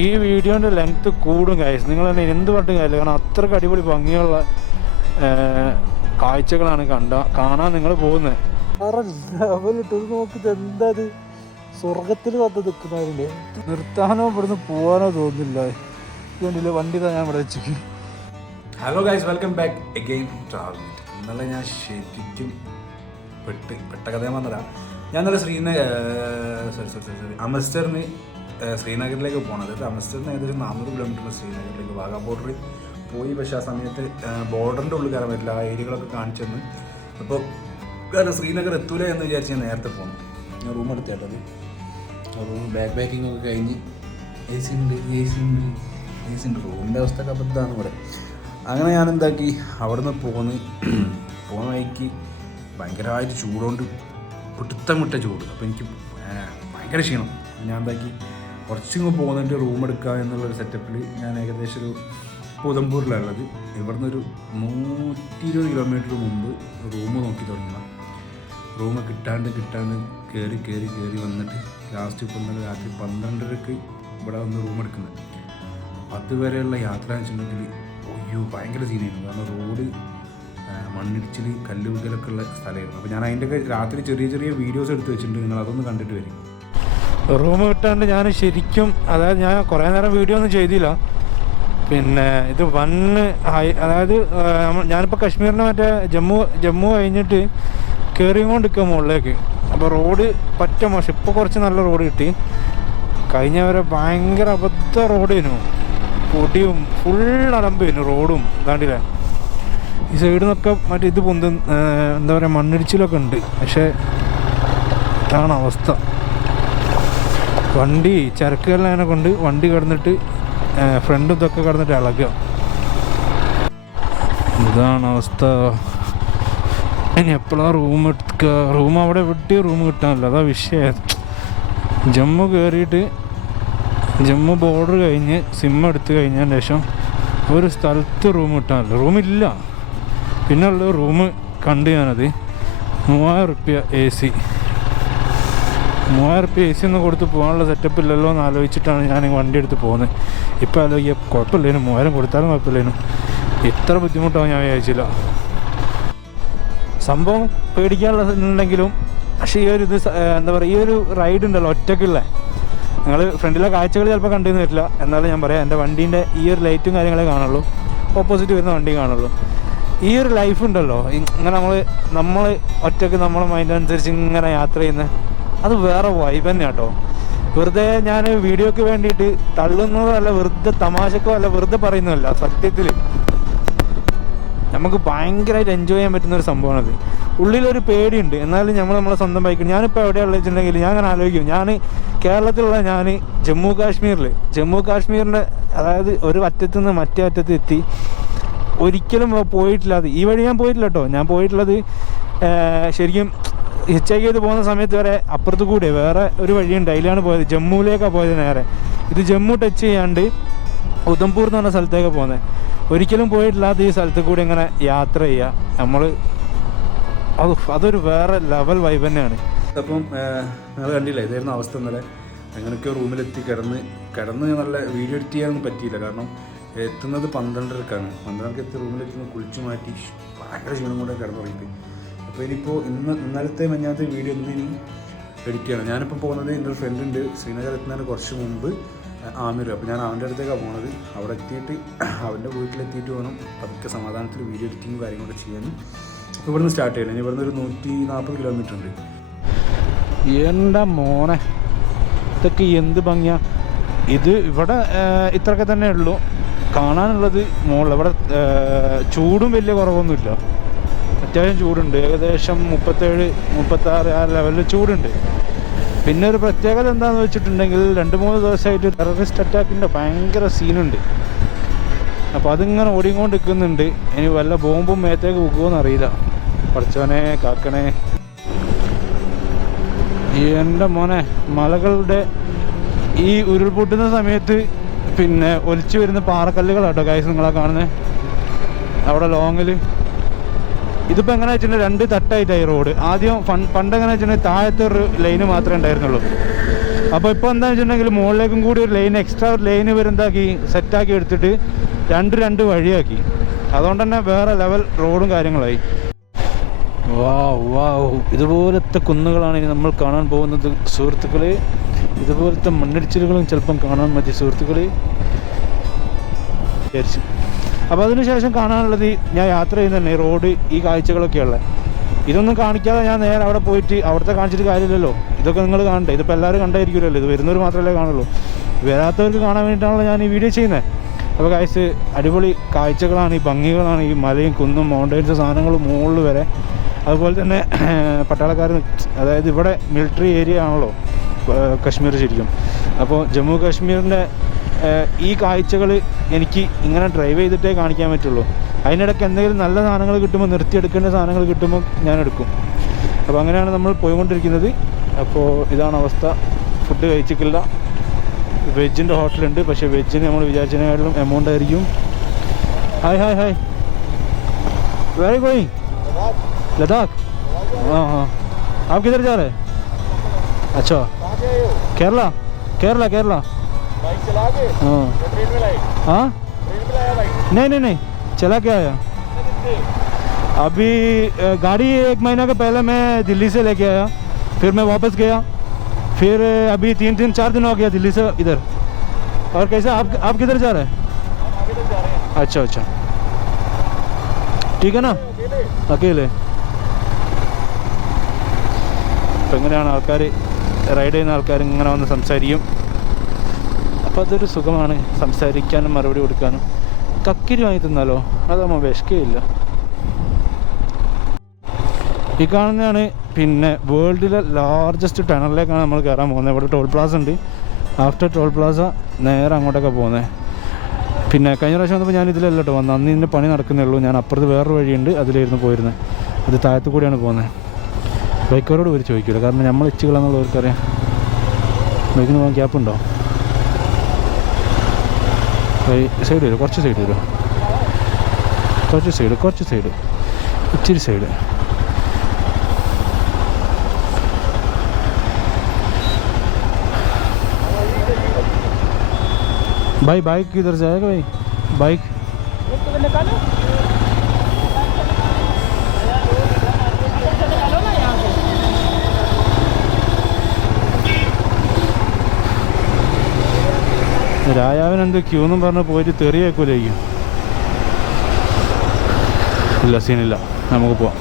ഈ വീഡിയോന്റെ ലെങ്ത്ത് കൂടും കാഴ്ച നിങ്ങൾ തന്നെ എന്ത് പറഞ്ഞു കാര്യമില്ല. കാരണം അത്രയ്ക്ക് അടിപൊളി ഭംഗിയുള്ള കാഴ്ചകളാണ് കണ്ട കാണാൻ നിങ്ങൾ പോകുന്നത് എന്താ ഇത്? സ്വർഗത്തിൽ വന്ന് നിൽക്കുന്നവരില്ലേ നിർത്താനോ ഇവിടുന്ന് പോകാനോ തോന്നുന്നില്ല. ഇതുകൊണ്ടില്ല വണ്ടി തന്നെ ഞാൻ ഇവിടെ വെച്ചിരിക്കും hello guys welcome back again travel ഇന്നലെ ഞാൻ ശരിക്കും പെട്ട് പെട്ട കഥ ഞാൻ വന്നതാ ഞാൻ ഇന്നലെ Srinagar sorry sorry sorry sorry അമസ്റ്ററിന് ശ്രീനഗറിലേക്ക് പോകണം അതായത് അമൃത്സറിന് ഏകദേശം നാനൂറ് കിലോമീറ്റർ ശ്രീനഗറിലേക്ക്. വാഗാ ബോർഡറിൽ പോയി പക്ഷേ ആ സമയത്ത് ബോർഡറിന്റെ ഉള്ളിൽ കയറാൻ പറ്റില്ല. ആ ഏരിയകളൊക്കെ കാണിച്ചെന്ന്. അപ്പോൾ കാരണം ശ്രീനഗർ എത്തൂല എന്ന് വിചാരിച്ച് ഞാൻ നേരത്തെ പോകണം ഞാൻ റൂം എടുത്തേട്ടത്. റൂം ബാക്ക് പാക്കിംഗ് ഒക്കെ കഴിഞ്ഞ് എ സി ഉണ്ട് എ സി ഉണ്ട് എ സി ഉണ്ട് റൂമിന്റെ അവസ്ഥ അബദ്ധമാണ് ഇവിടെ അങ്ങനെ ഞാൻ എന്താക്കി? അവിടുന്ന് പോന്ന് പോകുന്ന വഴിക്ക് ഭയങ്കരമായിട്ട് ചൂടുകൊണ്ട് പിടുത്തം വിട്ട ചൂട്. അപ്പോൾ എനിക്ക് ഭയങ്കര ക്ഷീണം. ഞാൻ എന്താക്കി? കുറച്ചിങ്ങ് പോകുന്നതിന്റെ റൂം എടുക്കുക എന്നുള്ളൊരു സെറ്റപ്പിൽ ഞാൻ ഏകദേശം ഒരു ഉദംപൂരിലുള്ളത് ഇവിടുന്ന് ഒരു നൂറ്റി ഇരുപത് കിലോമീറ്റർ മുമ്പ് റൂം നോക്കി തുടങ്ങണം. റൂം കിട്ടാണ്ട് കിട്ടാണ്ട് കയറി കയറി കയറി വന്നിട്ട് ലാസ്റ്റ് ഇപ്പം ഇന്നലെ രാത്രി പന്ത്രണ്ടരക്ക് ഇവിടെ വന്ന് റൂം എടുക്കുന്നത്. അതുവരെയുള്ള യാത്ര എന്ന് വെച്ചിട്ടുണ്ടെങ്കിൽ ഒയ്യോ ഭയങ്കര സീനായിരുന്നു കാരണം റോഡ് മണ്ണിടിച്ചിൽ കല്ലുകലൊക്കെ ഉള്ള സ്ഥലമായിരുന്നു. അപ്പോൾ ഞാൻ അതിന്റെയൊക്കെ രാത്രി ചെറിയ ചെറിയ വീഡിയോസ് എടുത്ത് വെച്ചിട്ടുണ്ട്. നിങ്ങൾ അതൊന്ന് കണ്ടിട്ട് വരും. റൂം കിട്ടാണ്ട് ഞാൻ ശരിക്കും അതായത് ഞാൻ കുറേ നേരം വീഡിയോ ഒന്നും ചെയ്തില്ല. പിന്നെ ഇത് വന്ന് അതായത് ഞാനിപ്പോൾ കശ്മീരിന്റെ മറ്റേ ജമ്മു ജമ്മു കഴിഞ്ഞിട്ട് കയറിക്കൊണ്ടിരിക്കുക മുകളിലേക്ക്. അപ്പോൾ റോഡ് പറ്റ മോശം. ഇപ്പോൾ കുറച്ച് നല്ല റോഡ് കിട്ടി. കഴിഞ്ഞവരെ ഭയങ്കര അബദ്ധ റോഡിനു പൊടിയും ഫുൾ അടമ്പേനു റോഡും ഇതാണ്ടില്ല. ഈ സൈഡിൽ നിന്നൊക്കെ മറ്റേ ഇത് പൊന്ത എന്താ പറയുക മണ്ണിടിച്ചിലൊക്കെ ഉണ്ട്. പക്ഷേ ഇതാണ് അവസ്ഥ. വണ്ടി ചരക്കുകളിനെ കൊണ്ട് വണ്ടി കടന്നിട്ട് ഫ്രണ്ടും ഇതൊക്കെ കടന്നിട്ട് ഇളകുക. ഇതാണ് അവസ്ഥ. ഇനി എപ്പോഴാണ് റൂം എടുക്കുക? റൂം അവിടെ വിട്ട് റൂം കിട്ടാനില്ല. അതാ വിഷയം. ജമ്മു കയറിയിട്ട് ജമ്മു ബോർഡർ കഴിഞ്ഞ് സിം എടുത്ത് കഴിഞ്ഞതിന് ശേഷം ഒരു സ്ഥലത്ത് റൂം കിട്ടാനില്ല. റൂമില്ല പിന്നെ ഉള്ള റൂം കണ്ട് ഞാനത്. മൂവായിരം റുപ്യ എ സി മൂവായിരം റുപ്യ എ സി ഒന്നും കൊടുത്ത് പോകാനുള്ള സെറ്റപ്പ് ഇല്ലല്ലോ എന്ന് ആലോചിച്ചിട്ടാണ് ഞാൻ വണ്ടി എടുത്ത് പോകുന്നത്. ഇപ്പം ആലോചിക്കുക കുഴപ്പമില്ലേനു? മൂവായിരം കൊടുത്താലും കുഴപ്പമില്ലേനു? ഇത്ര ബുദ്ധിമുട്ടാവും ഞാൻ വിചാരിച്ചില്ല. സംഭവം പേടിക്കാനുള്ളതുണ്ടെങ്കിലും പക്ഷേ ഈ ഒരു ഇത് എന്താ പറയുക ഈ ഒരു റൈഡ് ഉണ്ടല്ലോ ഒറ്റയ്ക്കുള്ള. നിങ്ങൾ ഫ്രണ്ടിലെ കാഴ്ചകൾ ചിലപ്പോൾ കണ്ടെന്ന് വരില്ല. എന്നാലും ഞാൻ പറയാം എന്റെ വണ്ടീന്റെ ഈ ഒരു ലൈറ്റും കാര്യങ്ങളെ കാണുള്ളൂ. ഓപ്പോസിറ്റ് വരുന്ന വണ്ടി കാണുള്ളൂ. ഈ ഒരു ലൈഫ് ഉണ്ടല്ലോ ഇങ്ങനെ നമ്മൾ നമ്മൾ ഒറ്റയ്ക്ക് നമ്മളെ മൈൻഡ് അനുസരിച്ച് ഇങ്ങനെ യാത്ര ചെയ്യുന്ന അത് വേറെ വൈബ് തന്നെ കേട്ടോ വെറുതെ ഞാൻ വീഡിയോക്ക് വേണ്ടിയിട്ട് തള്ളുന്നതോ അല്ല വെറുതെ തമാശക്കോ അല്ല വെറുതെ പറയുന്നതല്ല സത്യത്തിൽ നമുക്ക് ഭയങ്കരമായിട്ട് എൻജോയ് ചെയ്യാൻ പറ്റുന്ന ഒരു സംഭവമാണത്. ഉള്ളിലൊരു പേടിയുണ്ട്. എന്നാലും നമ്മൾ നമ്മളെ സ്വന്തം ബൈക്ക് ഞാനിപ്പോൾ എവിടെയുള്ള വെച്ചിട്ടുണ്ടെങ്കിൽ ഞാൻ അങ്ങനെ ആലോചിക്കും. ഞാൻ കേരളത്തിലുള്ള ഞാൻ ജമ്മു കാശ്മീരിൽ ജമ്മു കാശ്മീരിന്റെ അതായത് ഒരു അറ്റത്തു നിന്ന് മറ്റേ അറ്റത്ത് എത്തി. ഒരിക്കലും പോയിട്ടില്ല അത്. ഈ വഴി ഞാൻ പോയിട്ടില്ല കേട്ടോ ഞാൻ പോയിട്ടുള്ളത് ഏർ, ശരിക്കും ഹിച്ചൈക്ക് ചെയ്ത് പോകുന്ന സമയത്ത് വരെ അപ്പുറത്ത് കൂടെ വേറെ ഒരു വഴിയുണ്ട്. അതിലാണ് പോയത്. ജമ്മുവിലേക്കാണ് പോയത് നേരെ. ഇത് ജമ്മു ടച്ച് ചെയ്യാണ്ട് ഉദംപൂർ എന്ന് പറഞ്ഞ സ്ഥലത്തേക്ക് പോകുന്നത് ഒരിക്കലും പോയിട്ടില്ലാത്ത ഈ സ്ഥലത്ത് കൂടി ഇങ്ങനെ യാത്ര ചെയ്യുക നമ്മൾ അത് അതൊരു വേറെ ലെവൽ വൈബ് തന്നെയാണ്. അപ്പം നിങ്ങൾ കണ്ടില്ലേ ഇതായിരുന്നു അവസ്ഥ ഇന്നലെ. അങ്ങനെയൊക്കെ റൂമിലെത്തി കിടന്ന് കിടന്ന് നല്ല വീഡിയോ എഡിറ്റ് ചെയ്യാനൊന്നും പറ്റിയില്ല. കാരണം എത്തുന്നത് പന്ത്രണ്ടരക്കാണ്. പന്ത്രണ്ടരക്ക് എത്തി റൂമിലെത്തി കുളിച്ചു മാറ്റി ഭയങ്കര ക്ഷീണം കൂടെ കിടന്നുറങ്ങിയിട്ട് അപ്പോൾ ഇനിയിപ്പോൾ ഇന്ന് ഇന്നലത്തെ മഞ്ഞാത്ത വീഡിയോ ഇന്ന് ഇനി എഡിറ്റ് ചെയ്യണം ഞാനിപ്പോൾ പോകുന്നത് എന്റെ ഒരു ഫ്രണ്ട് ഉണ്ട്. ശ്രീനഗർ എത്തുന്നതിന് കുറച്ച് മുമ്പ് ആമിർ അപ്പോൾ ഞാൻ അവന്റെ അടുത്തേക്കാണ് പോകുന്നത് അവിടെ എത്തിയിട്ട് അവന്റെ വീട്ടിലെത്തിയിട്ട് വേണം അതൊക്കെ സമാധാനത്തിൽ വീഡിയോ എഡിറ്റിങ് കാര്യങ്ങളൊക്കെ ചെയ്യാൻ. അപ്പോൾ ഇവിടുന്ന് സ്റ്റാർട്ട് ചെയ്യണം. ഇനി ഇവിടുന്ന് ഒരു നൂറ്റി നാൽപ്പത് കിലോമീറ്റർ ഉണ്ട്. എന്റെ മോനെ? ഇതൊക്കെ എന്ത് ഭംഗിയാ? ഇത് ഇവിടെ ഇത്രയൊക്കെ തന്നെ ഉള്ളൂ. കാണാനുള്ളത് മോളിൽ ഇവിടെ ചൂടും വലിയ കുറവൊന്നുമില്ല. അത്യാവശ്യം ചൂടുണ്ട്. ഏകദേശം മുപ്പത്തേഴ് മുപ്പത്താറ് ആ ലെവലിൽ ചൂടുണ്ട്. പിന്നെ ഒരു പ്രത്യേകത എന്താണെന്ന് വെച്ചിട്ടുണ്ടെങ്കിൽ രണ്ട് മൂന്ന് ദിവസമായിട്ട് ടെററിസ്റ്റ് അറ്റാക്കിന്റെ ഭയങ്കര സീനുണ്ട് അപ്പോൾ അതിങ്ങനെ ഓടിക്കൊണ്ട് നിൽക്കുന്നുണ്ട് ഇനി വല്ല ബോംബും മേത്തേക്ക് പോകുമോ അറിയില്ല. പഠിച്ചവനെ കാക്കണേ ഈ എന്റെ മോനെ മലകളുടെ ഈ ഉരുൾപൊട്ടുന്ന സമയത്ത് പിന്നെ ഒലിച്ചു വരുന്ന പാറക്കല്ലുകളാട്ടോ ഗൈസ് നിങ്ങളാ കാണുന്നത് അവിടെ ലോങ്ങിൽ ഇതിപ്പോൾ എങ്ങനെ വെച്ചിട്ടുണ്ടെങ്കിൽ രണ്ട് തട്ടായിട്ടായി റോഡ് ആദ്യം പണ്ട് എങ്ങനെ വെച്ചിട്ടുണ്ടെങ്കിൽ താഴത്തെ ഒരു ലൈന് മാത്രമേ ഉണ്ടായിരുന്നുള്ളൂ. അപ്പോൾ ഇപ്പോൾ എന്താ വെച്ചിട്ടുണ്ടെങ്കിൽ മുകളിലേക്കും കൂടി ഒരു ലൈൻ എക്സ്ട്രാ ഒരു ലൈന് വരുന്നതാക്കി സെറ്റാക്കി എടുത്തിട്ട് രണ്ട് രണ്ട് വഴിയാക്കി. അതുകൊണ്ട് തന്നെ വേറെ ലെവൽ റോഡും കാര്യങ്ങളായി. വാ വാ ഇതുപോലത്തെ കുന്നുകളാണ് ഇനി നമ്മൾ കാണാൻ പോകുന്നത് സുഹൃത്തുക്കളെ. ഇതുപോലത്തെ മണ്ണിടിച്ചിലുകളും ചിലപ്പം കാണാൻ മതി സുഹൃത്തുക്കളെ. വിചാരിച്ചു. അപ്പോൾ അതിനുശേഷം കാണാനുള്ളത് ഞാൻ യാത്ര ചെയ്യുന്ന റോഡ് ഈ കാഴ്ചകളൊക്കെയുള്ള ഇതൊന്നും കാണിക്കാതെ ഞാൻ നേരെ അവിടെ പോയിട്ട് അവിടുത്തെ കാണിച്ചിട്ട് കാര്യമില്ലല്ലോ. ഇതൊക്കെ നിങ്ങൾ കാണണ്ടേ? ഇതിപ്പോൾ എല്ലാവരും കണ്ടായിരിക്കുമല്ലോ. ഇത് വരുന്നവർ മാത്രമല്ലേ കാണുള്ളൂ. വരാത്തവർക്ക് കാണാൻ വേണ്ടിയിട്ടാണല്ലോ ഞാൻ ഈ വീഡിയോ ചെയ്യുന്നത് അപ്പോൾ കാഴ്ച അടിപൊളി കാഴ്ചകളാണ് ഈ ഭംഗികളാണ് ഈ മലയും കുന്നും മൗണ്ടൈൻസ് സാധനങ്ങളും മുകളിൽ വരെ. അതുപോലെ തന്നെ പട്ടാളക്കാർ അതായത് ഇവിടെ മിലിറ്ററി ഏരിയ ആണല്ലോ കശ്മീർ ശരിക്കും. അപ്പോൾ ജമ്മു കാശ്മീരിന്റെ ഈ കാഴ്ചകൾ എനിക്ക് ഇങ്ങനെ ഡ്രൈവ് ചെയ്തിട്ടേ കാണിക്കാൻ പറ്റുള്ളൂ അതിനിടയ്ക്ക് എന്തെങ്കിലും നല്ല സാധനങ്ങൾ കിട്ടുമ്പോൾ നിർത്തിയെടുക്കേണ്ട സാധനങ്ങൾ കിട്ടുമ്പോൾ ഞാൻ എടുക്കും അപ്പോൾ അങ്ങനെയാണ് നമ്മൾ പോയിക്കൊണ്ടിരിക്കുന്നത് അപ്പോൾ ഇതാണ് അവസ്ഥ ഫുഡ് കഴിച്ചിട്ടില്ല വെജിൻ്റെ ഹോട്ടലുണ്ട് പക്ഷേ വെജിന് നമ്മൾ വിചാരിച്ചതിനേക്കാളും എമൗണ്ട് ആയിരിക്കും hi hi hi very going Ladakh हाँ हाँ आप किधर जा रहे हैं अच्छा केरला केरला केरला बाइक चला के हाँ ट्रेन में लाए हाँ ट्रेन में लाया बाइक नहीं नहीं नहीं चला क्या आया अभी अ, गाड़ी एक महीना के पहले मैं दिल्ली से लेके आया फिर मैं वापस गया फिर अ, अभी तीन तीन चार दिन हो गया दिल्ली से इधर और कैसे आप आप किधर जा रहे हैं आगे तक जा रहे हैं अच्छा अच्छा ठीक है ना अकेले അക്കയില്ലേ അപ്പം ഇങ്ങനെയാണ് ആൾക്കാർ റൈഡ് ചെയ്യുന്ന ആൾക്കാർ ഇങ്ങനെ വന്ന് സംസാരിക്കും അപ്പോൾ അതൊരു സുഖമാണ്. സംസാരിക്കാനും മറുപടി കൊടുക്കാനും. കക്കിരി വാങ്ങി തിന്നാലോ? അതാകുമ്പോൾ വിഷക്കയില്ല ഈ കാണുന്നതാണ് പിന്നെ വേൾഡിലെ ലാർജസ്റ്റ് ടണലിലേക്കാണ് നമ്മൾ കയറാൻ പോകുന്നത്. ഇവിടെ ടോൾ പ്ലാസ ഉണ്ട്. ആഫ്റ്റർ ടോൾ പ്ലാസ നേരെ അങ്ങോട്ടൊക്കെ പോകുന്നത് പിന്നെ കഴിഞ്ഞ പ്രാവശ്യം വന്നപ്പോൾ ഞാൻ ഇതിലല്ല കേട്ടോ വന്നത്. അന്ന് ഇതിന്റെ പണി നടക്കുന്നേ ഉള്ളൂ. ഞാൻ അപ്പുറത്ത് വേറൊരു വഴിയുണ്ട്. അതിലായിരുന്നു പോയിരുന്നത്. അത് താഴത്തു കൂടിയാണ് പോകുന്നത്. ബൈക്കറോട് ഒരു ചോദിക്കില്ല കാരണം നമ്മൾ ഇച്ചുകളെന്നുള്ളവർക്കറിയാം. ബൈക്കിന് പോകാൻ ഗ്യാപ്പ് ഉണ്ടോ? സൈഡ് വരും കുറച്ച് സൈഡ് വരും കുറച്ച് സൈഡ് കുറച്ച് സൈഡ് ഇച്ചിരി സൈഡ് भाई बाइक किधर से आएगा भाई बाइक രാജാവിനെന്ത് ക്യൂ എന്നും പറഞ്ഞ് പോയിട്ട് തെറിയേക്കൂലേക്കും ഇല്ല സീനില്ല നമുക്ക് പോവാം.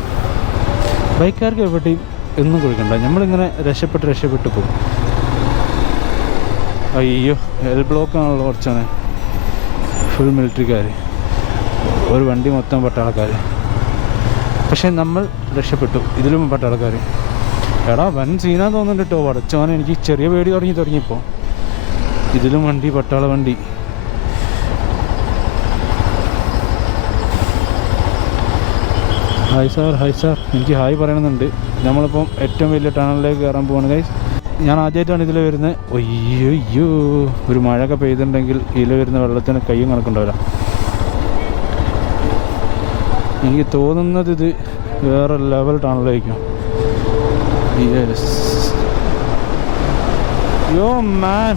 ബൈക്കാർക്ക് എവിടെയും എന്നും കൊടുക്കണ്ട നമ്മളിങ്ങനെ രക്ഷപ്പെട്ട് രക്ഷപ്പെട്ട് പോകും അയ്യോ എൽ ബ്ലോക്കാണല്ലോ കുറച്ചാണ് ഫുൾ മിലിറ്ററിക്കാർ ഒരു വണ്ടി മൊത്തം പട്ടാളക്കാർ പക്ഷേ നമ്മൾ രക്ഷപ്പെട്ടു. ഇതിലും പട്ടാളക്കാർ എടാ വൻ സീനാന്ന് തോന്നുന്നുണ്ട് കേട്ടോ. വടച്ചോനെ എനിക്ക് ചെറിയ പേടി തുടങ്ങി തുടങ്ങിയപ്പോൾ ഇതിലും വണ്ടി പട്ടാള വണ്ടി. ഹായ് സാർ ഹായ് സാർ എനിക്ക് ഹായ് പറയണമെന്നുണ്ട്. നമ്മളിപ്പം ഏറ്റവും വലിയ ടണലിലേക്ക് കയറാൻ പോവാണ് ഗൈസ് ഞാൻ ആദ്യമായിട്ടാണ് ഇതിൽ വരുന്നത്. ഒയ്യോ അയ്യോ ഒരു മഴയൊക്കെ പെയ്തിട്ടുണ്ടെങ്കിൽ ഇതിൽ വരുന്ന വെള്ളത്തിന് കയ്യും കണക്കുണ്ടാവില്ല. എനിക്ക് തോന്നുന്നത് ഇത് വേറെ ലെവൽ ടണലായിരിക്കും. യോ മാൻ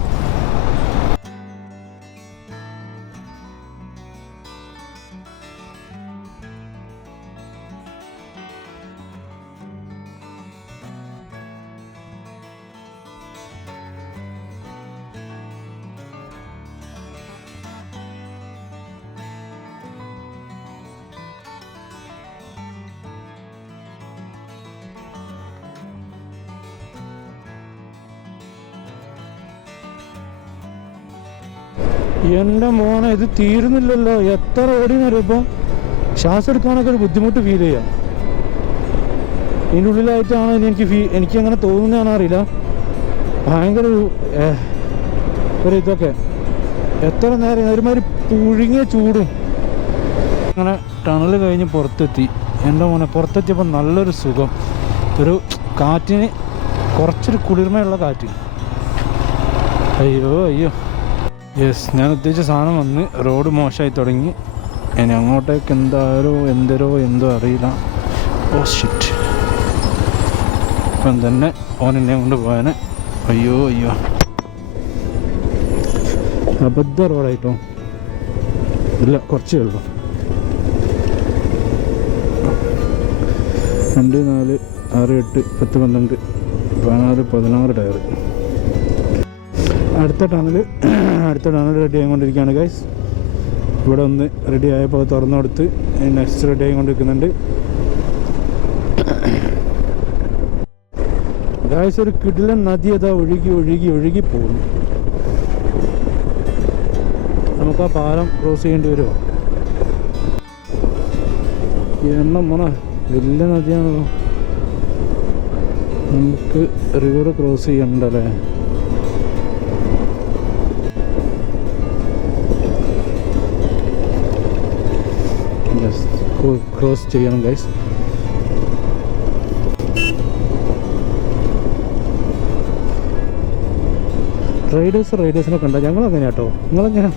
എന്റെ മോനെ ഇത് തീരുന്നില്ലല്ലോ. എത്ര ഓടി ഇപ്പം ശ്വാസം എടുക്കാനൊക്കെ ഒരു ബുദ്ധിമുട്ട് ഫീൽ ചെയ്യാം. ഇനി എനിക്ക് ഫീ എനിക്ക് അങ്ങനെ തോന്നുന്നതാണോ അറിയില്ല. ഭയങ്കര ഒരു ഒരു ഇതൊക്കെ. എത്ര നേരം ഒരുമാതിരി പുഴുങ്ങിയ ചൂടും. അങ്ങനെ ടണൽ കഴിഞ്ഞ് പുറത്തെത്തി. എന്റെ മോനെ പുറത്തെത്തിയപ്പോൾ നല്ലൊരു സുഖം. ഒരു കാറ്റിന് കുറച്ചൊരു കുളിർമയുള്ള കാറ്റ്. അയ്യോ അയ്യോ. യെസ് ഞാൻ ഉദ്ദേശിച്ച സാധനം വന്ന് റോഡ് മോശമായി തുടങ്ങി. ഞാൻ അങ്ങോട്ടേക്ക് എന്താരോ എന്തരോ എന്തോ അറിയില്ല. ഓ ഷിറ്റ് ഇപ്പം തന്നെ ഓൻ എന്നെ കൊണ്ട് പോയാനെ അയ്യോ അയ്യോ. അബദ്ധ റോഡായിട്ടോ? ഇല്ല കുറച്ചേ ഉള്ളൂ. രണ്ട് നാല് ആറ് എട്ട് പത്ത് പന്ത്രണ്ട് പതിനാറ് പതിനാറ് ടയർ അടുത്ത ടണൽ അടുത്ത ടണൽ റെഡി ആയിക്കൊണ്ടിരിക്കുകയാണ് ഗൈസ് ഇവിടെ ഒന്ന് റെഡി ആയപ്പോൾ തുറന്നു കൊടുത്ത് നെക്സ്റ്റ് റെഡി ആയിക്കൊണ്ടിരിക്കുന്നുണ്ട്. ഗായ്സ് ഒരു കിടിലൻ നദി അതാ ഒഴുകി ഒഴുകി ഒഴുകി പോകുന്നു. നമുക്ക് ആ പാലം ക്രോസ് ചെയ്യേണ്ടി വരുമോ? എണ്ണം മോണ വലിയ നദിയാണല്ലോ. നമുക്ക് റിവർ ക്രോസ് ചെയ്യണ്ടല്ലേ ക്രോസ് ചെയ്യണം ഗൈസ് റൈഡേഴ്സ് റൈഡേഴ്സിനെ കണ്ട. ഞങ്ങൾ അങ്ങനെ കേട്ടോ നിങ്ങളെങ്ങനെ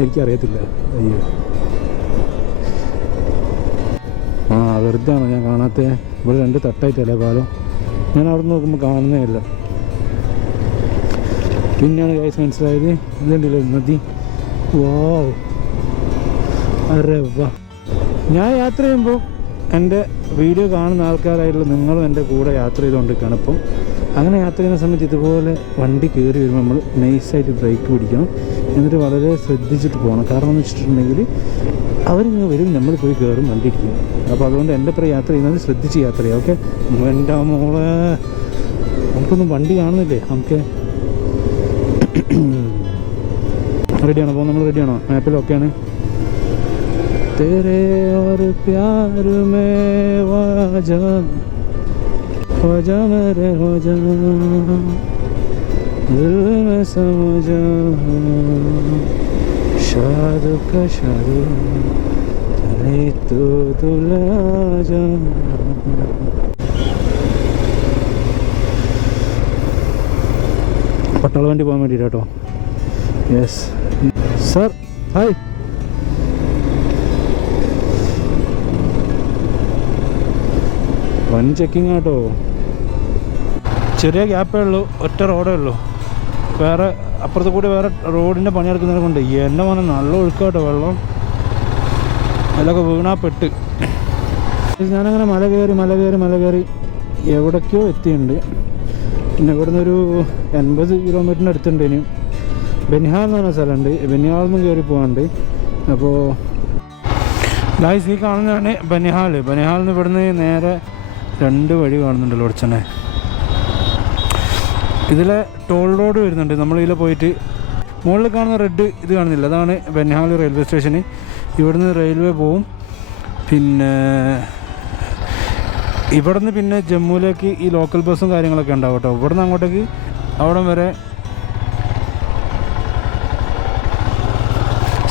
എനിക്കറിയത്തില്ല. അയ്യോ. ആ വെറുതെ ആണോ ഞാൻ കാണാത്ത. ഇവിടെ രണ്ട് തട്ടായിട്ടല്ലേ പാലം? ഞാൻ അവിടെ നോക്കുമ്പോൾ കാണുന്നേ ഇല്ല. പിന്നെയാണ് ഗൈസ് മനസ്സിലായത്. ഇതുണ്ടല്ലോ നദി. വാവ് അരെ വാ. ഞാൻ യാത്ര ചെയ്യുമ്പോൾ എന്റെ വീഡിയോ കാണുന്ന ആൾക്കാരായിട്ടുള്ള നിങ്ങളും എന്റെ കൂടെ യാത്ര ചെയ്തുകൊണ്ടിരിക്കുകയാണ് അപ്പം അങ്ങനെ യാത്ര ചെയ്യുന്ന സമയത്ത് ഇതുപോലെ വണ്ടി കയറി വരുമ്പോൾ നമ്മൾ നൈസായിട്ട് ബ്രേക്ക് പിടിക്കണം. എന്നിട്ട് വളരെ ശ്രദ്ധിച്ചിട്ട് പോകണം. കാരണം എന്ന് വെച്ചിട്ടുണ്ടെങ്കിൽ അവരിങ്ങനെ വരും നമ്മൾ പോയി കയറും വണ്ടി ഇരിക്കും. അപ്പോൾ അതുകൊണ്ട് എന്റെ പേര് യാത്ര ചെയ്യുന്നത് ശ്രദ്ധിച്ച് യാത്ര ചെയ്യാം ഓക്കെ? എന്റെ മോളെ. നമുക്കൊന്നും വണ്ടി കാണുന്നില്ലേ? നമുക്ക് റെഡിയാണോ? അപ്പോൾ നമ്മൾ റെഡിയാണോ? മാപ്പിൽ ഓക്കെയാണ്? तेरे और प्यार में वाजा हो जा मेरे हो जा दिल में समझा शाद का शाद चले तो दुला जा പട്ടാള വണ്ടി പോകാൻ വേണ്ടിയിട്ട് കേട്ടോ യെസ് സർ ഹായ് വൻ ചെക്കിങ് ആട്ടോ. ചെറിയ ഗ്യാപ്പേ ഉള്ളൂ ഒറ്റ റോഡേ ഉള്ളൂ. വേറെ അപ്പുറത്ത് കൂടി വേറെ റോഡിന്റെ പണിയെടുക്കുന്നതിനെ കൊണ്ട് എന്നെ മോനെ നല്ല ഒഴുക്കാട്ടോ വെള്ളം. അതിലൊക്കെ വീണാ പെട്ട്. ഞാനങ്ങനെ മല കയറി മല കയറി മല കയറി എവിടേക്കോ എത്തിയിട്ടുണ്ട്. പിന്നെ ഇവിടുന്ന് ഒരു എൺപത് കിലോമീറ്ററിന്റെ അടുത്തുണ്ട് ഇനിയും. ബെനിഹാൾ എന്ന് പറഞ്ഞ സ്ഥലമുണ്ട്. ബെനിഹാളിൽ നിന്ന് കയറി പോകാണ്ട് അപ്പോൾ ഗായ്സ് ഈ കാണുന്നതാണ് ബനിഹാൾ. ബനിഹാളിൽ നിന്ന് ഇവിടുന്ന് നേരെ രണ്ട് വഴി കാണുന്നുണ്ടല്ലോ അടച്ചനെ ഇതിലെ ടോൾ റോഡ് വരുന്നുണ്ട്. നമ്മൾ ഇതിൽ പോയിട്ട് മുകളിൽ കാണുന്ന റെഡ് ഇത് കാണുന്നില്ല. അതാണ് ബനിഹാൾ റെയിൽവേ സ്റ്റേഷന് ഇവിടുന്ന് റെയിൽവേ പോവും. പിന്നെ ഇവിടുന്ന് പിന്നെ ജമ്മുവിലേക്ക് ഈ ലോക്കൽ ബസ്സും കാര്യങ്ങളൊക്കെ ഉണ്ടാവും കേട്ടോ. ഇവിടുന്ന് അങ്ങോട്ടേക്ക് അവിടം വരെ.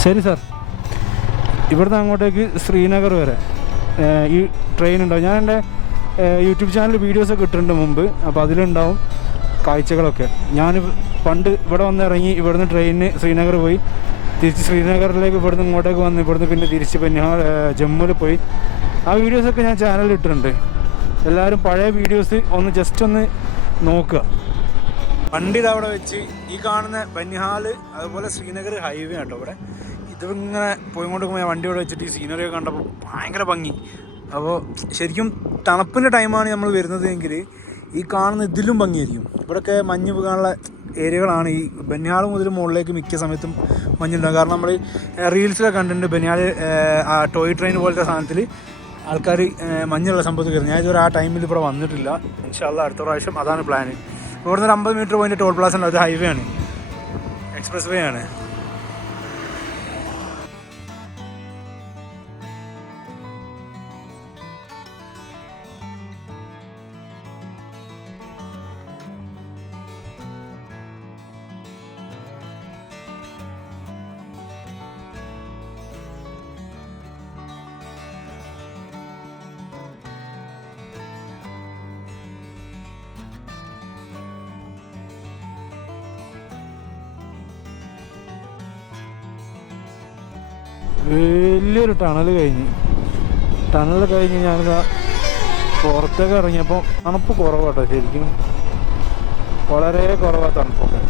ശരി സാർ. ഇവിടുന്ന് അങ്ങോട്ടേക്ക് ശ്രീനഗർ വരെ. ഈ ട്രെയിൻ ഉണ്ടാവും. ഞാൻ എന്റെ യൂട്യൂബ് ചാനൽ വീഡിയോസൊക്കെ ഇട്ടിട്ടുണ്ട് മുമ്പ്. അപ്പോൾ അതിലുണ്ടാവും കാഴ്ചകളൊക്കെ. ഞാൻ പണ്ട് ഇവിടെ വന്ന് ഇറങ്ങി ഇവിടുന്ന് ട്രെയിനിന് ശ്രീനഗർ പോയി. തിരിച്ച് ശ്രീനഗറിലേക്ക് ഇവിടുന്ന് ഇങ്ങോട്ടേക്ക് വന്ന് ഇവിടുന്ന് പിന്നെ തിരിച്ച് പിന്നെ ജമ്മുവിൽ പോയി. ആ വീഡിയോസൊക്കെ ഞാൻ ചാനലിൽ ഇട്ടിട്ടുണ്ട്. എല്ലാവരും പഴയ വീഡിയോസ് ഒന്ന് ജസ്റ്റ് ഒന്ന് നോക്കുക. വണ്ടിയുടെ അവിടെ വെച്ച് ഈ കാണുന്ന ബനിഹാൽ അതുപോലെ ശ്രീനഗർ ഹൈവേ ആട്ടോ ഇവിടെ. ഇതിങ്ങനെ പോയിക്കൊണ്ട് പോയി വണ്ടി ഇവിടെ വെച്ചിട്ട് ഈ സീനറി കണ്ടപ്പോൾ ഭയങ്കര ഭംഗി. അപ്പോൾ ശരിക്കും തണുപ്പിന്റെ ടൈമാണ് നമ്മൾ വരുന്നത് എങ്കിൽ ഈ കാണുന്ന ഇതിലും ഭംഗിയായിരിക്കും. ഇവിടെയൊക്കെ മഞ്ഞ് വീകാനുള്ള ഏരിയകളാണ്. ഈ ബനിഹാൾ മുതൽ മുകളിലേക്ക് മിക്ക സമയത്തും മഞ്ഞുണ്ടാകും. കാരണം നമ്മൾ റീൽസിലൊക്കെ കണ്ടിട്ടുണ്ട് ബനിഹാൾ ആ ടോയ് ട്രെയിൻ പോലത്തെ സാധനത്തിൽ ആൾക്കാർ മഞ്ഞുള്ള സംഭവത്തിൽ കയറി ഞാൻ ഇതുവരെ ആ ടൈമിൽ ഇവിടെ വന്നിട്ടില്ല. ഇൻഷാല്ല അടുത്ത പ്രാവശ്യം അതാണ് പ്ലാൻ ഇവിടുന്ന് ഒരു അമ്പത് മീറ്റർ പോയിന്റ് ടോൾ പ്ലാസ ഉണ്ട്. അത് ഹൈവേ ആണ് എക്സ്പ്രസ് വേ ആണ്. വലിയൊരു ടണൽ കഴിഞ്ഞ്. ടണൽ കഴിഞ്ഞ് ഞാനിതാ പുറത്തേക്ക് ഇറങ്ങിയപ്പോൾ തണുപ്പ് കുറവാട്ടോ ശരിക്കും. വളരെ കുറവാണ് തണുപ്പൊക്കെ.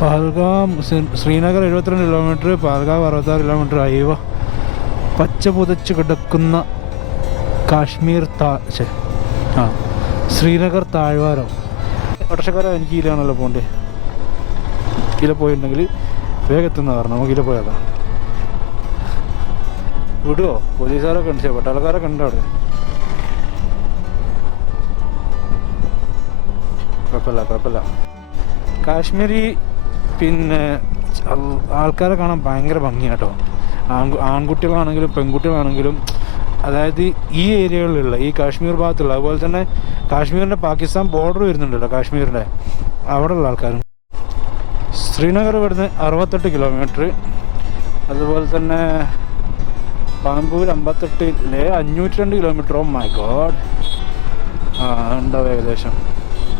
പാൽഗാം ശ്രീ- ശ്രീനഗർ എഴുപത്തിരണ്ട് കിലോമീറ്റർ പഹൽഗാം അറുപത്താറ് കിലോമീറ്റർ അയവ പച്ച പുതച്ച് കിടക്കുന്ന കാശ്മീർ താ ആ ശ്രീനഗർ താഴ്വാരം. ഒട്ടശക്കാരൻ എനിക്ക് ഇതിലാണല്ലോ പോകണ്ടേ ഇതിലെ പോയിട്ടുണ്ടെങ്കിൽ വേഗം നിന്ന് കാരണം നമുക്ക് പോയതാ വിടുവോ? പോലീസുകാരൊക്കെ ഉണ്ട്. പട്ടാളക്കാരൊക്കെ ഉണ്ട് അവിടെ. കുഴപ്പമില്ല കുഴപ്പമില്ല. കാശ്മീരി പിന്നെ ആൾക്കാരെ കാണാൻ ഭയങ്കര ഭംഗിയാട്ടോ ആൺകു ആൺകുട്ടികളാണെങ്കിലും പെൺകുട്ടികളാണെങ്കിലും അതായത് ഈ ഏരിയകളിലുള്ള ഈ കാശ്മീർ ഭാഗത്തുള്ള അതുപോലെ തന്നെ കാശ്മീരിന്റെ പാകിസ്ഥാൻ ബോർഡർ വരുന്നുണ്ടല്ലോ കാശ്മീരിന്റെ അവിടെയുള്ള ആൾക്കാരും. ശ്രീനഗർ ഇവിടുന്ന് അറുപത്തെട്ട് കിലോമീറ്റർ അതുപോലെ തന്നെ ബാംബൂർ അമ്പത്തെട്ടിലെ അഞ്ഞൂറ്റി രണ്ട് കിലോമീറ്റർ ഓ മൈ ഗോഡ് ആ ഉണ്ടാവും ഏകദേശം?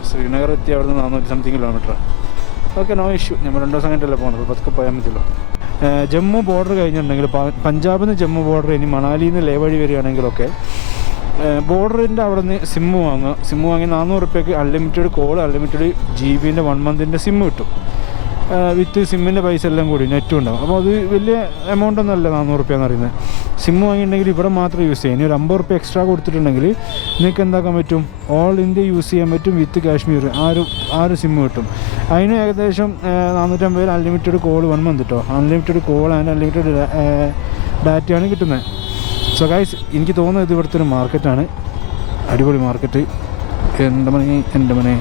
ശ്രീനഗർ എത്തി അവിടെ നിന്ന് നാനൂറ്റി something kilometre okay no issue നമ്മൾ രണ്ടു ദിവസം കഴിഞ്ഞിട്ടല്ലേ പോകുന്നത്. പതുക്കെ പോയാൽ മതിയല്ലോ. ജമ്മു ബോർഡർ കഴിഞ്ഞിട്ടുണ്ടെങ്കിൽ പഞ്ചാബിൽ നിന്ന് ജമ്മു ബോർഡർ ഇനി മണാലിയിൽ നിന്ന് ലേ വഴി വരികയാണെങ്കിലൊക്കെ ബോർഡറിന്റെ അവിടെ നിന്ന് സിമ്മ് വാങ്ങുക. സിമ്മ് വാങ്ങി നാനൂറ് റുപ്യക്ക് അൺലിമിറ്റഡ് കോൾ അൺലിമിറ്റഡ് ജി ബിന്റെ വൺ മന്തിന്റെ സിമ്മ് കിട്ടും. വിത്ത് സിമ്മിന്റെ പൈസ എല്ലാം കൂടി നെറ്റും ഉണ്ടാവും. അപ്പോൾ അത് വലിയ എമൗണ്ട് ഒന്നും അല്ല നാനൂറ് റുപ്യ എന്ന് പറയുന്നത്. സിമ്മ് വാങ്ങിയിട്ടുണ്ടെങ്കിൽ ഇവിടെ മാത്രം യൂസ് ചെയ്യാം. ഇനി ഒരു അമ്പത് റുപ്യ എക്സ്ട്രാ കൊടുത്തിട്ടുണ്ടെങ്കിൽ നിങ്ങൾക്ക് എന്താക്കാൻ പറ്റും? ഓൾ ഇന്ത്യ യൂസ് ചെയ്യാൻ പറ്റും വിത്ത് കാശ്മീർ. ആ ഒരു ആ ഒരു സിമ്മ് കിട്ടും. അതിന് ഏകദേശം നാനൂറ്റമ്പത് അൺലിമിറ്റഡ് കോൾ വൺ മന്ത് കേട്ടോ അൺലിമിറ്റഡ് കോൾ ആൻഡ് അൺലിമിറ്റഡ് ഡാറ്റയാണ് കിട്ടുന്നത്. സോ ഗൈസ് എനിക്ക് തോന്നുന്നത് ഇത് ഇവിടുത്തെ ഒരു മാർക്കറ്റാണ് അടിപൊളി മാർക്കറ്റ് എന്റെ മണി എന്റെ മണി.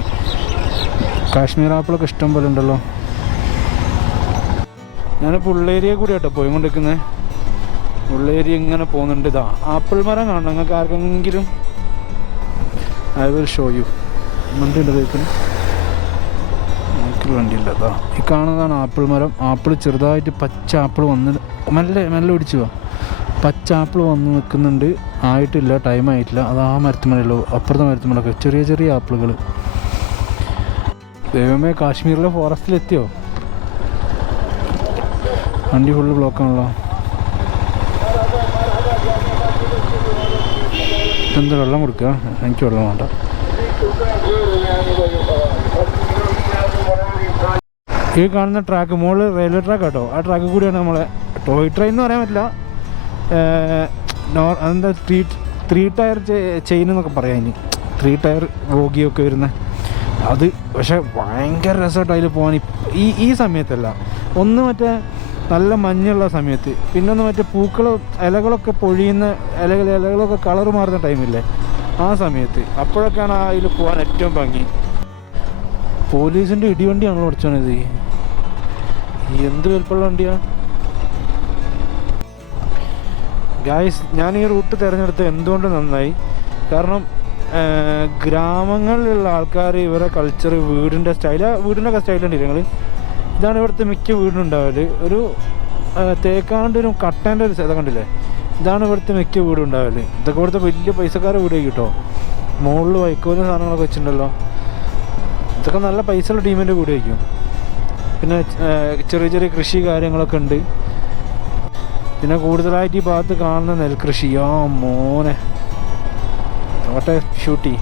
കാശ്മീർ ആപ്പിളൊക്കെ ഇഷ്ടം പോലെ ഉണ്ടല്ലോ. ഞാനിപ്പോൾ പുള്ളേരിയെ കൂടി കേട്ടോ പോയിക്കൊണ്ടിരിക്കുന്നത് പുള്ളേരി ഇങ്ങനെ പോകുന്നുണ്ട്. ഇതാ ആപ്പിൾ മരം കാണണം. നിങ്ങൾക്ക് ആർക്കെങ്കിലും ഐ വിൽ ഷോ യു വണ്ടി ഉണ്ട് ബൈക്കിന് എനിക്ക് അതാ ഈ കാണുന്നതാണ് ആപ്പിൾ മരം. ആപ്പിൾ ചെറുതായിട്ട് പച്ച ആപ്പിൾ വന്ന് മെല്ലെ മെല്ലെ ഓടിച്ചു പോവാം പച്ച ആപ്പിൾ വന്ന് നിൽക്കുന്നുണ്ട്. ആയിട്ടില്ല ടൈം ആയിട്ടില്ല. അത് ആ മരത്തുമലയുള്ളൂ അപ്പുറത്തെ മരത്തുമലൊക്കെ ചെറിയ ചെറിയ ആപ്പിളുകൾ ദൈവമേ കാശ്മീരിലെ ഫോറസ്റ്റിലെത്തിയോ വണ്ടി ഫുള്ള് ബ്ലോക്കാണല്ലോ എന്താ വെള്ളം കൊടുക്കുക എനിക്ക് വെള്ളം വേണ്ട. ഈ കാണുന്ന ട്രാക്ക് മുകളിൽ റെയിൽവേ ട്രാക്ക് കേട്ടോ ആ ട്രാക്ക് കൂടിയാണ് നമ്മളെ ടോയ് ട്രെയിൻ എന്ന് പറയാൻ പറ്റില്ല. അതെന്താ ത്രീ ത്രീ ടയർ ചെയിൻ എന്നൊക്കെ പറയാം ഇനി ത്രീ ടയർ ബോഗിയൊക്കെ വരുന്ന. അത് പക്ഷെ ഭയങ്കര രസമായിട്ട് അതിൽ പോകാൻ. ഈ ഈ സമയത്തല്ല. ഒന്ന് മറ്റേ നല്ല മഞ്ഞുള്ള സമയത്ത്. പിന്നെ ഒന്ന് മറ്റേ പൂക്കൾ ഇലകളൊക്കെ പൊഴിയുന്ന ഇലകൾ ഇലകളൊക്കെ കളർ മാറുന്ന ടൈമില്ലേ ആ സമയത്ത്. അപ്പോഴൊക്കെയാണ് ആ അതിൽ പോകാൻ ഏറ്റവും ഭംഗി. പോലീസിന്റെ ഇടിവണ്ടിയാണല്ലോ പഠിച്ചോണത് എന്ത് വലുപ്പമുള്ള വണ്ടിയാ? ഗായ്സ് ഞാൻ ഈ റൂട്ട് തിരഞ്ഞെടുത്ത് എന്തുകൊണ്ട് നന്നായി? കാരണം ഗ്രാമങ്ങളിലുള്ള ആൾക്കാർ ഇവരെ കൾച്ചർ വീടിന്റെ സ്റ്റൈൽ വീടിന്റെ ഒക്കെ സ്റ്റൈൽ ഉണ്ട് നിങ്ങൾ ഇതാണ് ഇവിടുത്തെ മിക്ക വീടുണ്ടാവൽ. ഒരു തേക്കാണ്ട് ഒരു കട്ടേന്റെ ഒരു സ്ഥലം കണ്ടില്ലേ? ഇതാണ് ഇവിടുത്തെ മിക്ക വീടും ഉണ്ടാവൽ ഇതൊക്കെ ഇവിടുത്തെ വലിയ പൈസക്കാരെ വീട് കിട്ടോ. മുകളിൽ വൈക്കോലും സാധനങ്ങളൊക്കെ വെച്ചിട്ടുണ്ടല്ലോ. ഇതൊക്കെ നല്ല പൈസയുള്ള ടീമിന്റെ വീട് വയ്ക്കും പിന്നെ ചെറിയ ചെറിയ കൃഷി കാര്യങ്ങളൊക്കെ ഉണ്ട്. പിന്നെ കൂടുതലായിട്ട് ഈ ഭാഗത്ത് കാണുന്ന നെൽകൃഷി. ആ മോനെ. വാട്ടെ ഷൂട്ടി.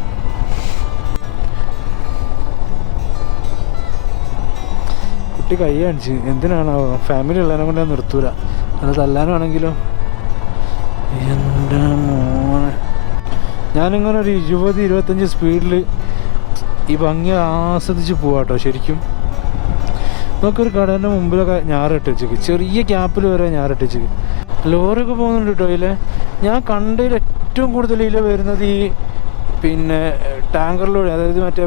കുട്ടി കൈ കാണിച്ച്. എന്തിനാണ്? ഫാമിലി ഉള്ളതിനെ കൊണ്ട് ഞാൻ നിർത്തൂല. അത് തല്ലാനാണെങ്കിലോ? എന്റെ മോനെ? ഞാനിങ്ങനെ ഒരു ഇരുപത് ഇരുപത്തഞ്ച് സ്പീഡിൽ ഈ ഭംഗി ആസ്വദിച്ച് പോവാട്ടോ ശരിക്കും. നമുക്കൊരു കടേന്റെ മുമ്പിലൊക്കെ ഞാറിട്ട് വെച്ചേക്ക്. ചെറിയ ക്യാപ്പിൽ വരെ ഞാറിട്ട് വെച്ചേക്ക്. ലോറിയൊക്കെ പോകുന്നുണ്ട് കേട്ടോ ഇതിലെ. ഞാൻ കണ്ടതിൽ ഏറ്റവും കൂടുതൽ ഇതിൽ വരുന്നത് ഈ പിന്നെ ടാങ്കറിലൂടെ അതായത് മറ്റേ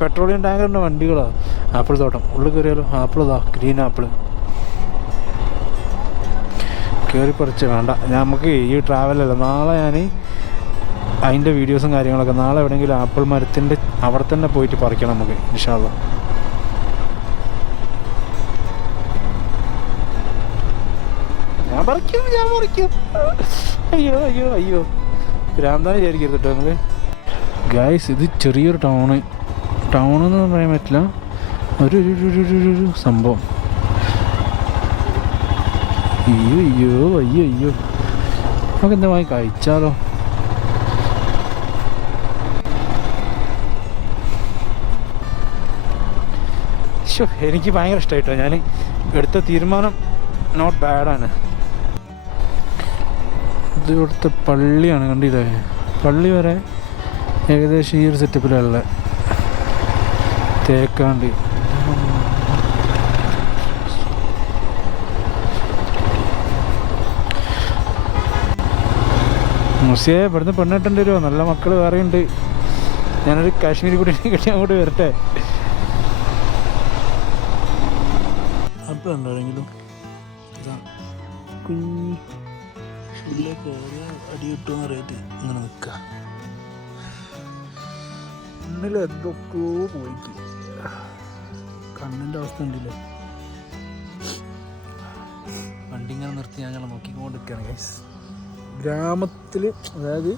പെട്രോളിയം ടാങ്കറിന്റെ വണ്ടികളാണ് ആപ്പിൾ തോട്ടം. ഉള്ളിൽ കയറിയാലോ ആപ്പിൾ ഇതാ ഗ്രീൻ ആപ്പിൾ. കയറി പറിച്ച് വേണ്ട. നമുക്ക് ഈ ട്രാവലല്ല നാളെ ഞാൻ അതിന്റെ വീഡിയോസും കാര്യങ്ങളൊക്കെ നാളെ എവിടെയെങ്കിലും ആപ്പിൾ മരത്തിന്റെ അവിടെ തന്നെ പോയിട്ട് പറിക്കണം നമുക്ക് ഇൻഷാല്ല ഞാൻ പറിക്കും ഞാൻ പറിക്കും. അയ്യോ അയ്യോ അയ്യോ. ഭ്രാന്താണ് വിചാരിക്കരുത് കേട്ടോ നിങ്ങൾ ഗായ്സ് ഇത് ചെറിയൊരു ടൗണ് ടൗൺ എന്ന് പറയാൻ പറ്റില്ല. ഒരു ഒരു സംഭവം. അയ്യോ അയ്യോ അയ്യോ അയ്യോ. നമുക്ക് എന്താ വാങ്ങി കഴിച്ചാലോ എനിക്ക് ഭയങ്കര ഇഷ്ടമായിട്ടോ ഞാൻ എടുത്ത തീരുമാനം നോട്ട് ബാഡാണ് ഇത് ഇവിടുത്തെ പള്ളിയാണ് കണ്ടില്ലേ? പള്ളി വരെ ഏകദേശം ഈ ഒരു സെറ്റപ്പിലുള്ള തേക്കാണ്ട്. മുസിയെ ഇവിടുന്ന് പെണ്ണിട്ടുണ്ട് വരുമോ നല്ല മക്കൾ വേറെയുണ്ട്. ഞാനൊരു കാശ്മീരി കൂടി കിട്ടി അങ്ങോട്ട് വരട്ടെ. അപ്പം കയറിയ അടി കിട്ടുമെന്ന് അറിയാതെ ഇങ്ങനെ നിൽക്കുക കണ്ണിൽ എന്തൊക്കെയോ പോയിട്ട്. കണ്ണിന്റെ അവസ്ഥ ഉണ്ടല്ലേ വണ്ടി ഇങ്ങനെ നിർത്തി ഞങ്ങൾ നോക്കിക്കൊണ്ടിരിക്കുകയാണ് ഗൈസ് ഗ്രാമത്തിൽ അതായത്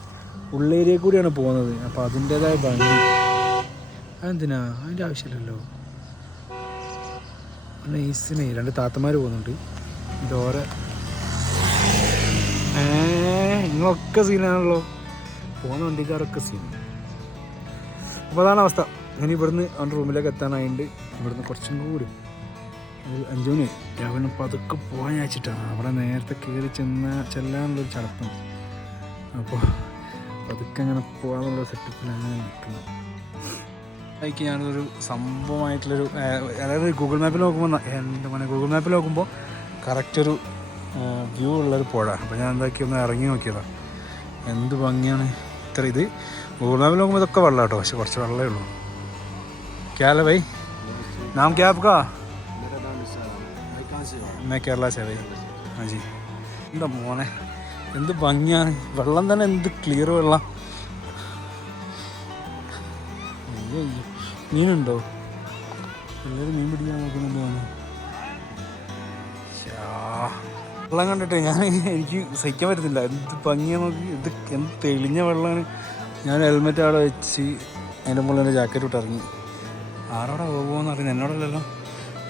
ഉള്ളേരിയ കൂടിയാണ് പോകുന്നത്. അപ്പോൾ അതിന്റെതായ ഭംഗി. അതെന്തിനാ? അതിന്റെ ആവശ്യമില്ലല്ലോ. നൈസിനെ രണ്ട് താത്തമാർ പോകുന്നുണ്ട്. ഇതോര ഏ നിങ്ങളൊക്കെ സീനാണല്ലോ പോകുന്ന വണ്ടിക്കാരൊക്കെ സീൻ അപ്പോൾ അതാണ് അവസ്ഥ ഇനി ഇവിടുന്ന് അവന്റെ റൂമിലേക്ക് എത്താനായിട്ട് ഇവിടുന്ന് കുറച്ചും കൂടി. ഒരു അഞ്ചു മണി. രാവിലെ പതുക്കെ പോകാൻ അയച്ചിട്ടാണ് അവിടെ നേരത്തെ കയറി ചെന്ന ചെല്ലാനുള്ളൊരു ചടപ്പുണ്ട് അപ്പോൾ പതുക്കെ അങ്ങനെ പോകാനുള്ള സെറ്റപ്പിലാണ് നിൽക്കുന്നത്. അതൊക്കെ ഞാനൊരു സംഭവമായിട്ടുള്ളൊരു അതായത് ഗൂഗിൾ മാപ്പിൽ നോക്കുമ്പോൾ എന്റെ പറയുക ഗൂഗിൾ മാപ്പിൽ നോക്കുമ്പോൾ കറക്റ്റ് ഒരു വ്യൂ ഉള്ളൊരു പുഴ. അപ്പോൾ ഞാൻ എന്താക്കി ഒന്ന് ഇറങ്ങി നോക്കിയതാണ് എന്ത് ഭംഗിയാണ്. ഇത്ര ഇത്. ഗൂഗിൾ മാപ്പിൽ നോക്കുമ്പോൾ ഇതൊക്കെ വെള്ളം കേട്ടോ പക്ഷെ കുറച്ച് വെള്ളമേ ഉള്ളൂ ക്യാല ഭൈ നാം ക്യാ आपका मैं കേരള से भाई हाँ जी എന്താ മോനെ എന്ത് ഭംഗിയാണ് വെള്ളം തന്നെ എന്ത് ക്ലിയർ വെള്ളം അയ്യോ അയ്യോ മീനുണ്ടോ എല്ലാവരും മീൻ പിടിക്കാൻ നോക്കുന്നുണ്ട് മോനെ ശ്ശാ. വെള്ളം കണ്ടിട്ട് ഞാൻ എനിക്ക് സഹിക്കാൻ പറ്റുന്നില്ല എന്ത് ഭംഗിയാണ് നോക്കി ഇത് എന്ത് തെളിഞ്ഞ വെള്ളമാണ് ഞാൻ ഹെൽമെറ്റ് അവിടെ വെച്ച് അതിന്റെ മുകളിൽ എന്റെ ജാക്കറ്റ് ഇട്ട് ഇറങ്ങി. ആരോടെ പോകുമെന്ന് അറിയുന്നത് എന്നോടല്ലല്ലോ.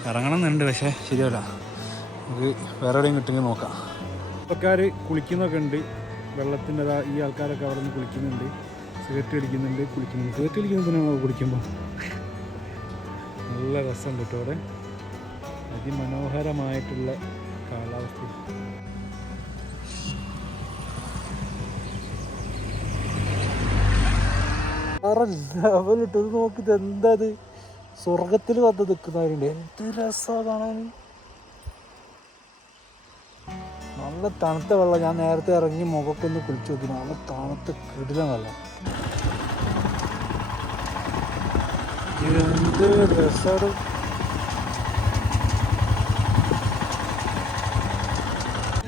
ഇറങ്ങണം എന്നുണ്ട് പക്ഷേ ശരിയല്ല. നമുക്ക് വേറെ എവിടെയും കിട്ടുമെങ്കിൽ നോക്കാം. ആൾക്കാർ കുളിക്കുന്നൊക്കെ ഉണ്ട്. വെള്ളത്തിന്റെ ഈ ആൾക്കാരൊക്കെ അവിടെ നിന്ന് കുളിക്കുന്നുണ്ട്. സിഗരറ്റ് അടിക്കുന്നുണ്ട് കുളിക്കുന്നുണ്ട്. സിഗരറ്റ് അടിക്കുന്നതിനാണോ കുളിക്കുമ്പോൾ. നല്ല രസമുണ്ട് കേട്ടോ അവിടെ. അതിമനോഹരമായിട്ടുള്ള കാലാവസ്ഥ. ലെവലിട്ട് ഇത് നോക്കി എന്താ ഇത്? സ്വർഗത്തിൽ വന്ന് നിൽക്കുന്നവരുണ്ട് എന്ത് രസമാണ് കാണാൻ. നല്ല തണുത്ത വെള്ളം. ഞാൻ നേരത്തെ ഇറങ്ങി മുഖക്കൊന്ന് കുളിച്ചു നോക്കി. നല്ല തണുത്ത കിടില വെള്ളം. എന്ത് രസമാണ്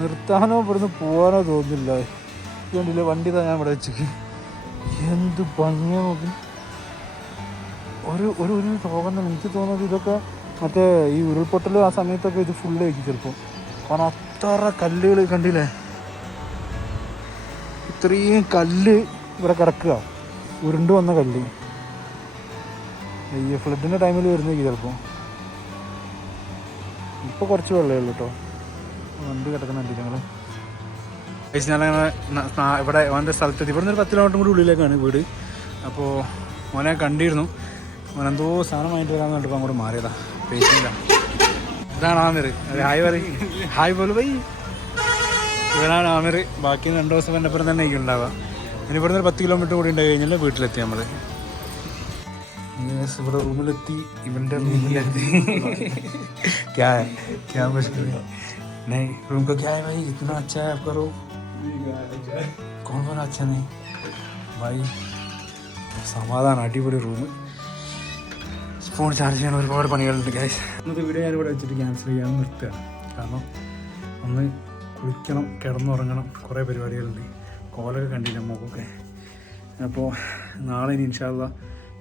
നിർത്താനോ ഇവിടുന്ന് പോകാനോ തോന്നില്ല. കണ്ടില്ലേ വണ്ടി തന്നെ ഞാൻ ഇവിടെ വെച്ചിട്ട് എന്ത് ഭംഗിയാ നോക്കി. ഒരു ഒരു ഒരു തോന്നുന്നു എനിക്ക് തോന്നുന്നത് ഇതൊക്കെ മറ്റേ ഈ ഉരുൾപൊട്ടൽ ആ സമയത്തൊക്കെ ഇത് ഫുള്ള് ആയിരിക്കും ചിലപ്പോൾ കാരണം അത്ര കല്ലുകൾ കണ്ടില്ലേ? ഇത്രയും കല്ല് ഇവിടെ കിടക്കുക. ഉരുണ്ട് വന്ന കല്ല്. ഈ ഫ്ലഡിന്റെ ടൈമിൽ വരുന്നേക്ക് ചിലപ്പോൾ ഇപ്പോൾ കുറച്ച് വെള്ളമേ ഉള്ളൂ കേട്ടോ വണ്ടി കിടക്കുന്നുണ്ട് ഞങ്ങൾ ഇവിടെ ഓൻ്റെ സ്ഥലത്ത് ഇവിടെ നിന്ന് ഒരു പത്ത് കിലോമീറ്റർ കൂടി ഉള്ളിലേക്കാണ് വീട് അപ്പോൾ മോനെ കണ്ടിരുന്നു മോൻ എന്തോ സാധനം വാങ്ങിട്ട് വരാമെന്ന് കണ്ടപ്പോൾ അങ്ങോട്ട് മാറിയതാ പേശില്ല ഇതാണ് ആമിർ അതെ ഹായ് പറ ഹായ് പോലെ പോയി ഇവനാണ് ആമിർ ബാക്കി രണ്ട് ദിവസം എൻ്റെ അപ്പുറം തന്നെ ആയിരിക്കും ഉണ്ടാവുക ഇനി ഇവിടെ നിന്ന് ഒരു പത്ത് കിലോമീറ്റർ കൂടി ഉണ്ടായി കഴിഞ്ഞാൽ വീട്ടിലെത്തി നമ്മൾ യെസ് ഇവിടെ റൂമിലെത്തി ഇവൻ്റെ റൂമിലെത്തി क्या है क्या मुश्किल है नहीं रूम का क्या है भाई इतना अच्छा है आपका रूम कौन कौन अच्छा नहीं भाई സമാധാനം അടിപൊളി റൂം ഫോൺ ചാർജ് ചെയ്യാൻ ഒരുപാട് പണികളുണ്ട് ഗൈസ് ഇന്നത്തെ വീഡിയോ ഞാനിവിടെ വെച്ചിട്ട് ക്യാൻസൽ ചെയ്യാൻ നിർത്തുകയാണ് കാരണം ഒന്ന് കുളിക്കണം കിടന്നുറങ്ങണം കുറേ പരിപാടികളുണ്ട് കോലൊക്കെ കണ്ടില്ല മുഖമൊക്കെ അപ്പോൾ നാളെ ഇനി ഇൻഷാല്ല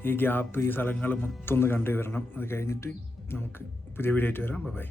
ഈ ഗ്യാപ്പ് ഈ സ്ഥലങ്ങൾ മൊത്തം ഒന്ന് കണ്ടു വരണം അത് കഴിഞ്ഞിട്ട് നമുക്ക് പുതിയ വീഡിയോ ആയിട്ട് വരാം ബൈ